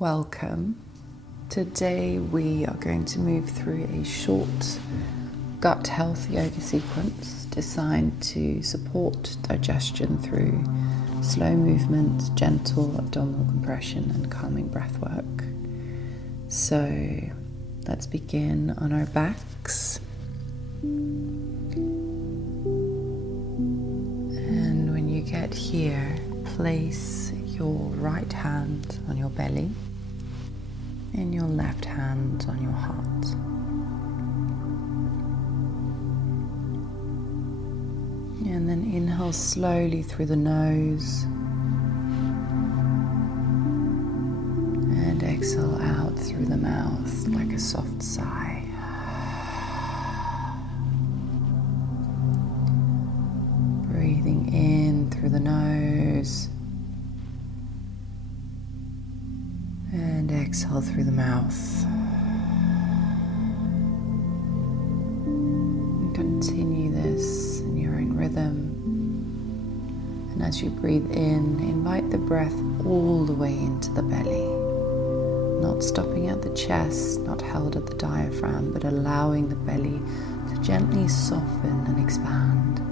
Welcome. Today we are going to move through a short gut health yoga sequence designed to support digestion through slow movement, gentle abdominal compression and calming breath work. So let's begin on our backs. And when you get here, place your right hand on your belly and your left hand on your heart. And then inhale slowly through the nose and exhale out through the mouth like a soft sigh. Breathing in through the nose and exhale through the mouth. And continue this in your own rhythm. And as you breathe in, invite the breath all the way into the belly. Not stopping at the chest, not held at the diaphragm, but allowing the belly to gently soften and expand.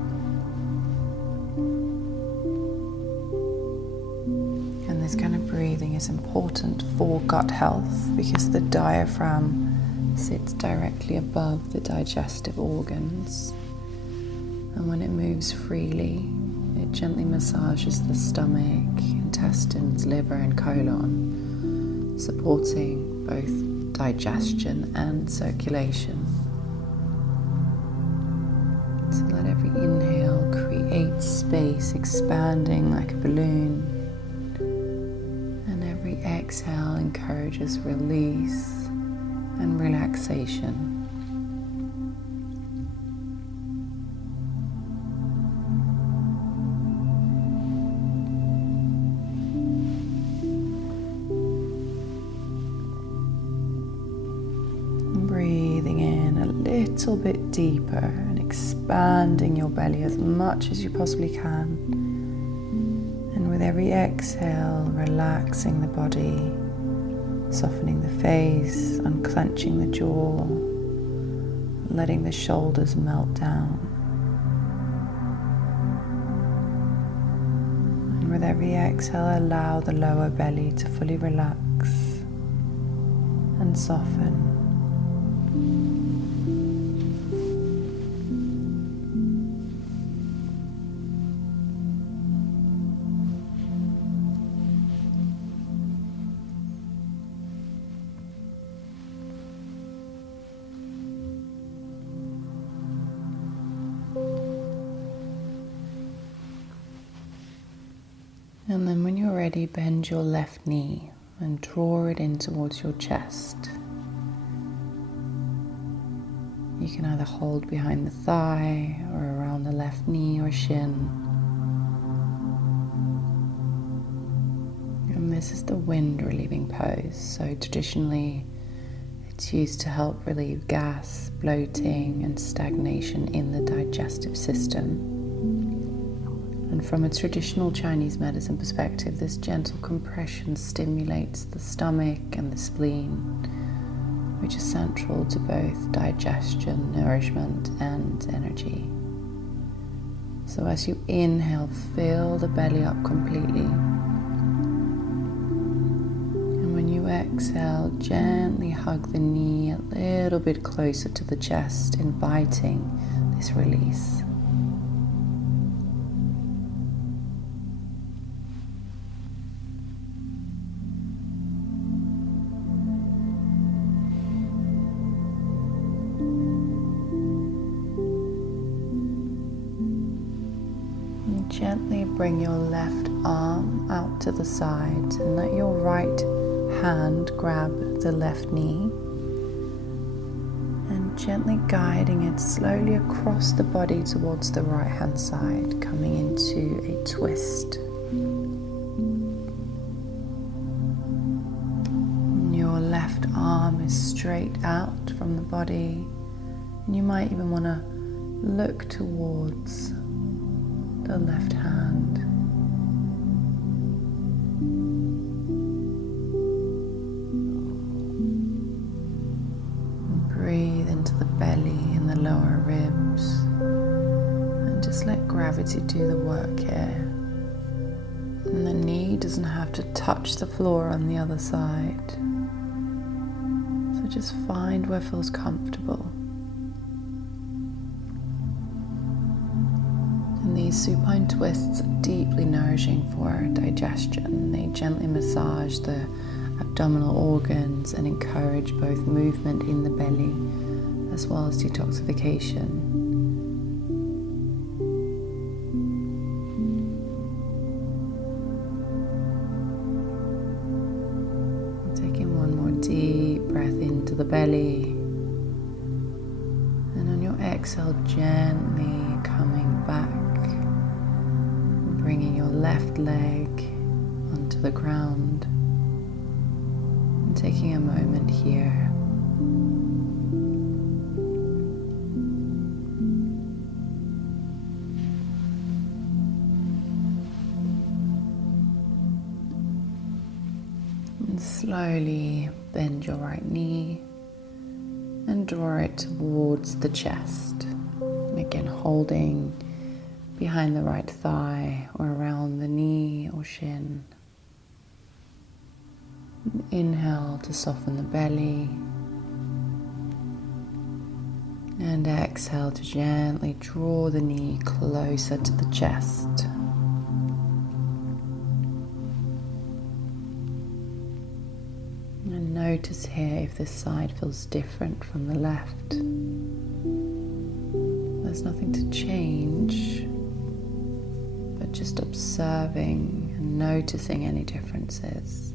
This kind of breathing is important for gut health because the diaphragm sits directly above the digestive organs, and when it moves freely, it gently massages the stomach, intestines, liver and colon, supporting both digestion and circulation. So let every inhale create space, expanding like a balloon. Exhale encourages release and relaxation. Breathing in a little bit deeper and expanding your belly as much as you possibly can. With every exhale, relaxing the body, softening the face, unclenching the jaw, letting the shoulders melt down. And with every exhale, allow the lower belly to fully relax and soften. And then when you're ready, bend your left knee and draw it in towards your chest. You can either hold behind the thigh or around the left knee or shin. And this is the wind relieving pose. So traditionally, it's used to help relieve gas, bloating and stagnation in the digestive system. And from a traditional Chinese medicine perspective, this gentle compression stimulates the stomach and the spleen, which is central to both digestion, nourishment, and energy. So as you inhale, fill the belly up completely. And when you exhale, gently hug the knee a little bit closer to the chest, inviting this release. Gently bring your left arm out to the side and let your right hand grab the left knee, and gently guiding it slowly across the body towards the right hand side, coming into a twist. Your left arm is straight out from the body, and you might even want to look towards the left hand. belly and the lower ribs. And just let gravity do the work here. And the knee doesn't have to touch the floor on the other side. So just find where feels comfortable. And these supine twists are deeply nourishing for digestion. They gently massage the abdominal organs and encourage both movement in the belly as well as detoxification. Taking one more deep breath into the belly, and on your exhale, gently coming back, bringing your left leg onto the ground, and taking a moment here. And slowly bend your right knee and draw it towards the chest. And again, holding behind the right thigh or around the knee or shin. And inhale to soften the belly. And exhale to gently draw the knee closer to the chest. And notice here if this side feels different from the left. There's nothing to change, but just observing and noticing any differences.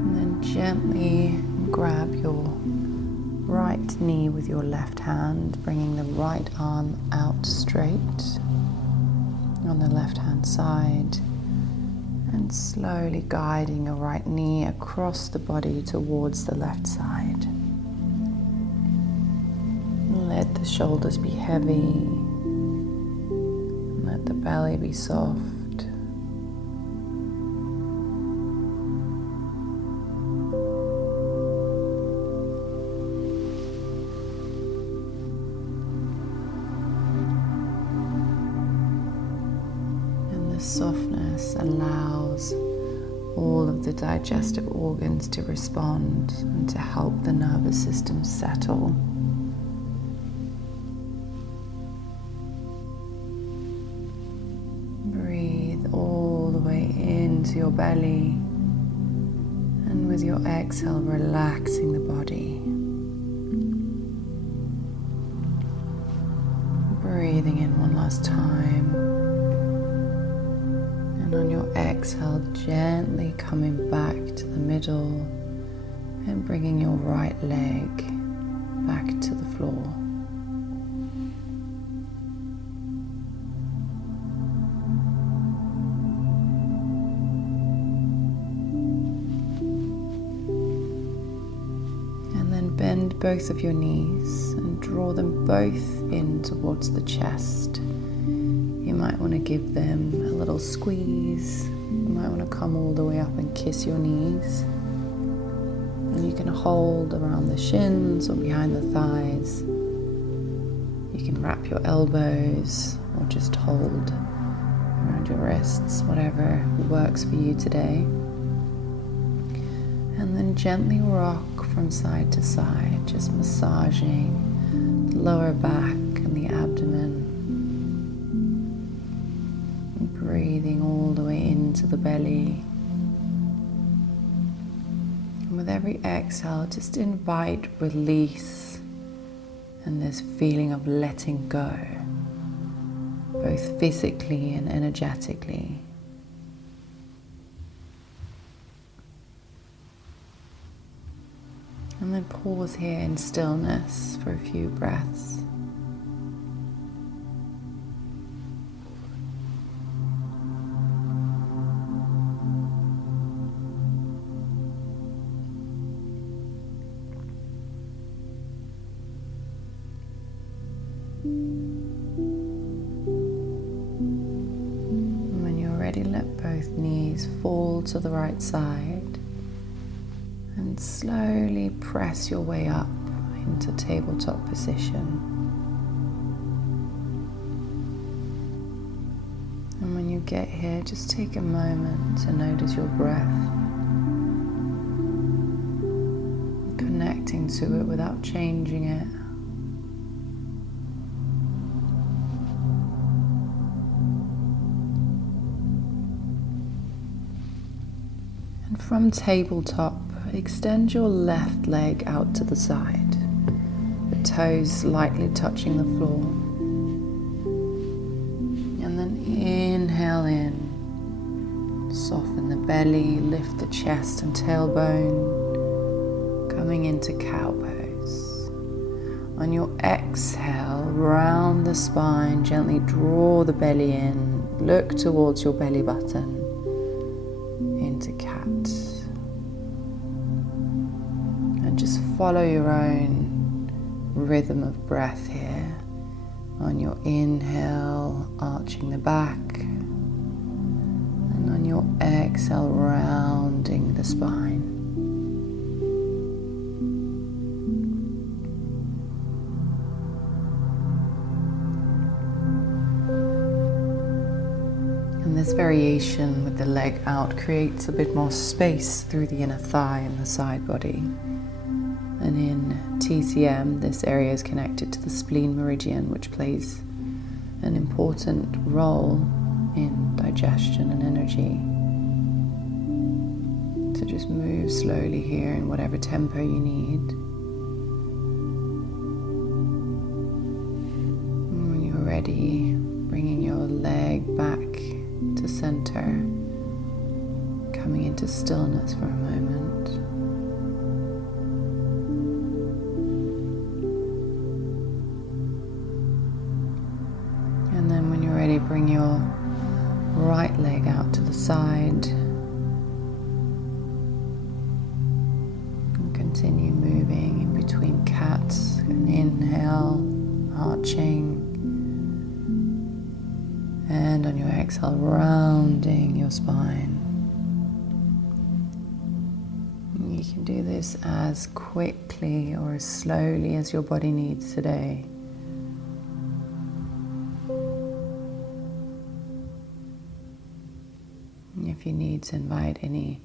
And then gently grab your right knee with your left hand, bringing the right arm out straight on the left hand side, and slowly guiding your right knee across the body towards the left side. Let the shoulders be heavy, let the belly be soft. Softness allows all of the digestive organs to respond and to help the nervous system settle. Breathe all the way into your belly, and with your exhale, relaxing the body. Breathing in one last time. On your exhale, gently coming back to the middle and bringing your right leg back to the floor. And then bend both of your knees and draw them both in towards the chest. You might want to give them a little squeeze. You might want to come all the way up and kiss your knees. And you can hold around the shins or behind the thighs. You can wrap your elbows or just hold around your wrists, whatever works for you today. And then gently rock from side to side, just massaging the lower back and the abdomen. Breathing all the way into the belly. And with every exhale, just invite release and this feeling of letting go, both physically and energetically. And then pause here in stillness for a few breaths. roll to the right side and slowly press your way up into tabletop position. And when you get here, just take a moment to notice your breath, connecting to it without changing it. And from tabletop, extend your left leg out to the side, the toes lightly touching the floor. And then inhale in, soften the belly, lift the chest and tailbone, coming into cow pose. On your exhale, round the spine, gently draw the belly in, look towards your belly button, into cat. And just follow your own rhythm of breath here. On your inhale, arching the back, and on your exhale, rounding the spine. And this variation with the leg out creates a bit more space through the inner thigh and the side body. And in TCM, this area is connected to the spleen meridian, which plays an important role in digestion and energy. So just move slowly here in whatever tempo you need. And when you're ready, bringing your leg back to center, coming into stillness for a moment. And then when you're ready, bring your right leg out to the side and continue moving in between cats. And inhale, arching, and on your exhale, rounding your spine. You can do this as quickly or as slowly as your body needs today. If you need to invite any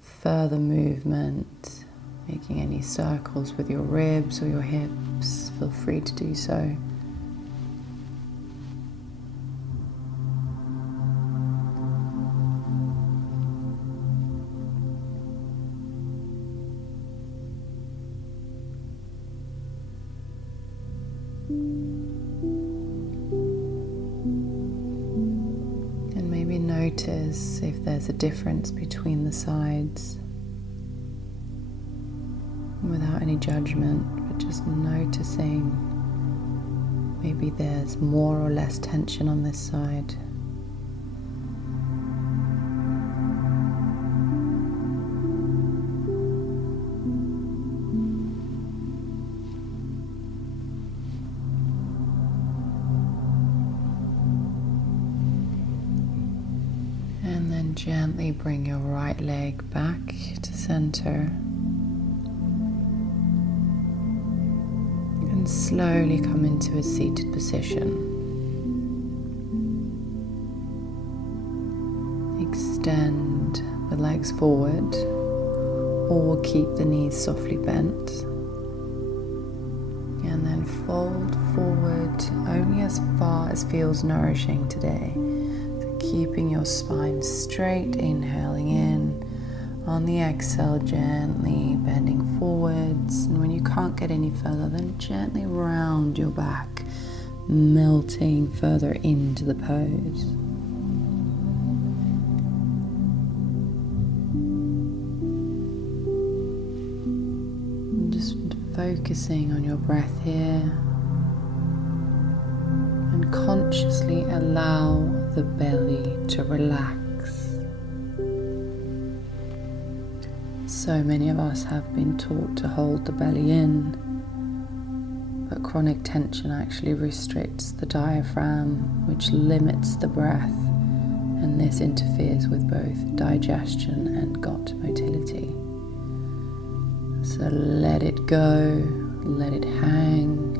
further movement, making any circles with your ribs or your hips, feel free to do so. Notice if there's a difference between the sides, without any judgment, but just noticing maybe there's more or less tension on this side. Gently bring your right leg back to center and slowly come into a seated position. Extend the legs forward or keep the knees softly bent, and then fold forward only as far as feels nourishing today. Keeping your spine straight, inhaling in. On the exhale, gently bending forwards. And when you can't get any further, then gently round your back, melting further into the pose. And just focusing on your breath here. And consciously allow the belly to relax. So many of us have been taught to hold the belly in, but chronic tension actually restricts the diaphragm, which limits the breath and this interferes with both digestion and gut motility. So let it go, let it hang,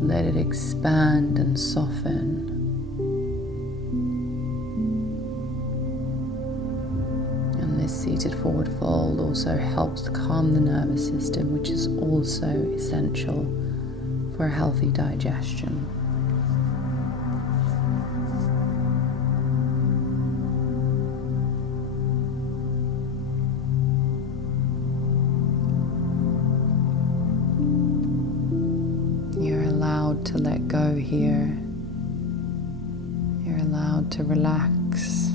let it expand and soften. And this seated forward fold also helps to calm the nervous system, which is also essential for a healthy digestion. You're allowed to let go here. You're allowed to relax.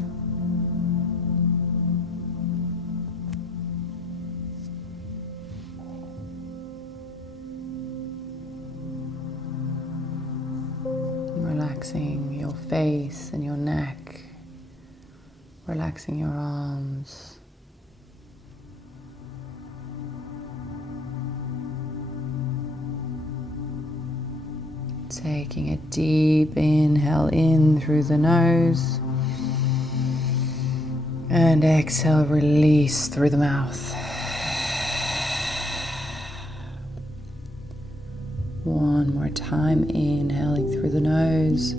Relaxing your face and your neck, relaxing your arms. Taking a deep inhale in through the nose and exhale, release through the mouth. One more time, inhaling through the nose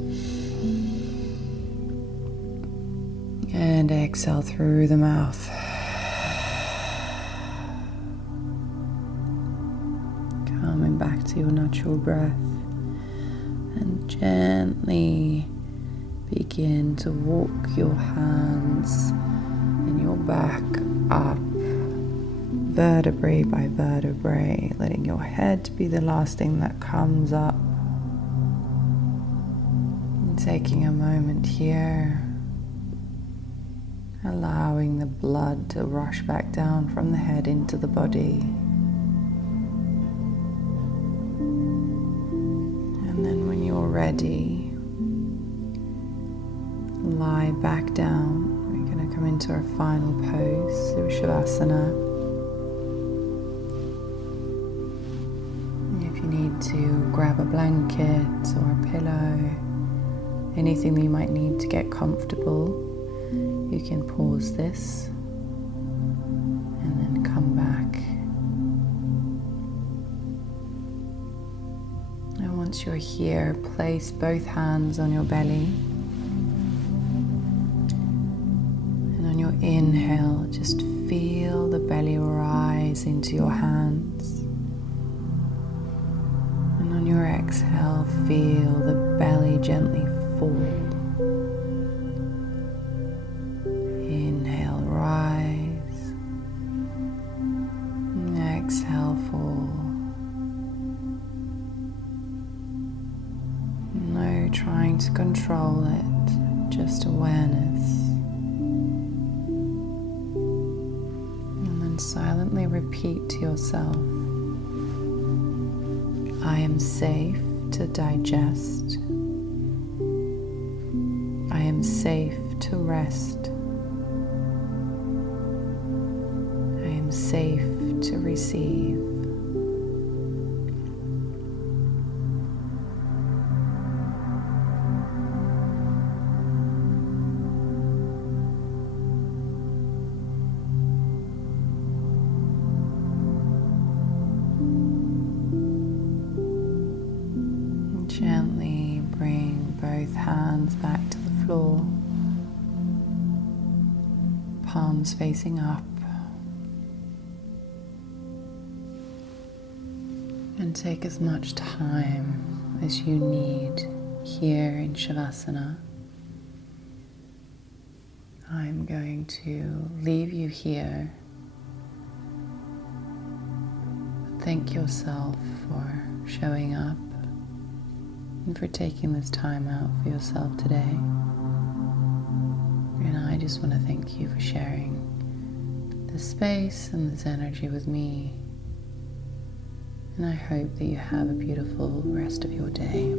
and exhale through the mouth. Coming back to your natural breath and gently begin to walk your hands and your back up, vertebrae by vertebrae, letting your head be the last thing that comes up. And taking a moment here, allowing the blood to rush back down from the head into the body. And then when you're ready, lie back down. We're going to come into our final pose, so Shavasana. To grab a blanket or a pillow, anything that you might need to get comfortable, you can pause this and then come back. And once you're here, place both hands on your belly, and on your inhale, just feel the belly rise into your hands. On your exhale, feel the belly gently fall. Inhale, rise. Exhale, fall. No trying to control it, just awareness. And then silently repeat to yourself, I am safe to digest. I am safe to rest. I am safe to receive. Gently bring both hands back to the floor, palms facing up, and take as much time as you need here in Shavasana. I'm going to leave you here. Thank yourself for showing up and for taking this time out for yourself today. And I just want to thank you for sharing this space and this energy with me. And I hope that you have a beautiful rest of your day.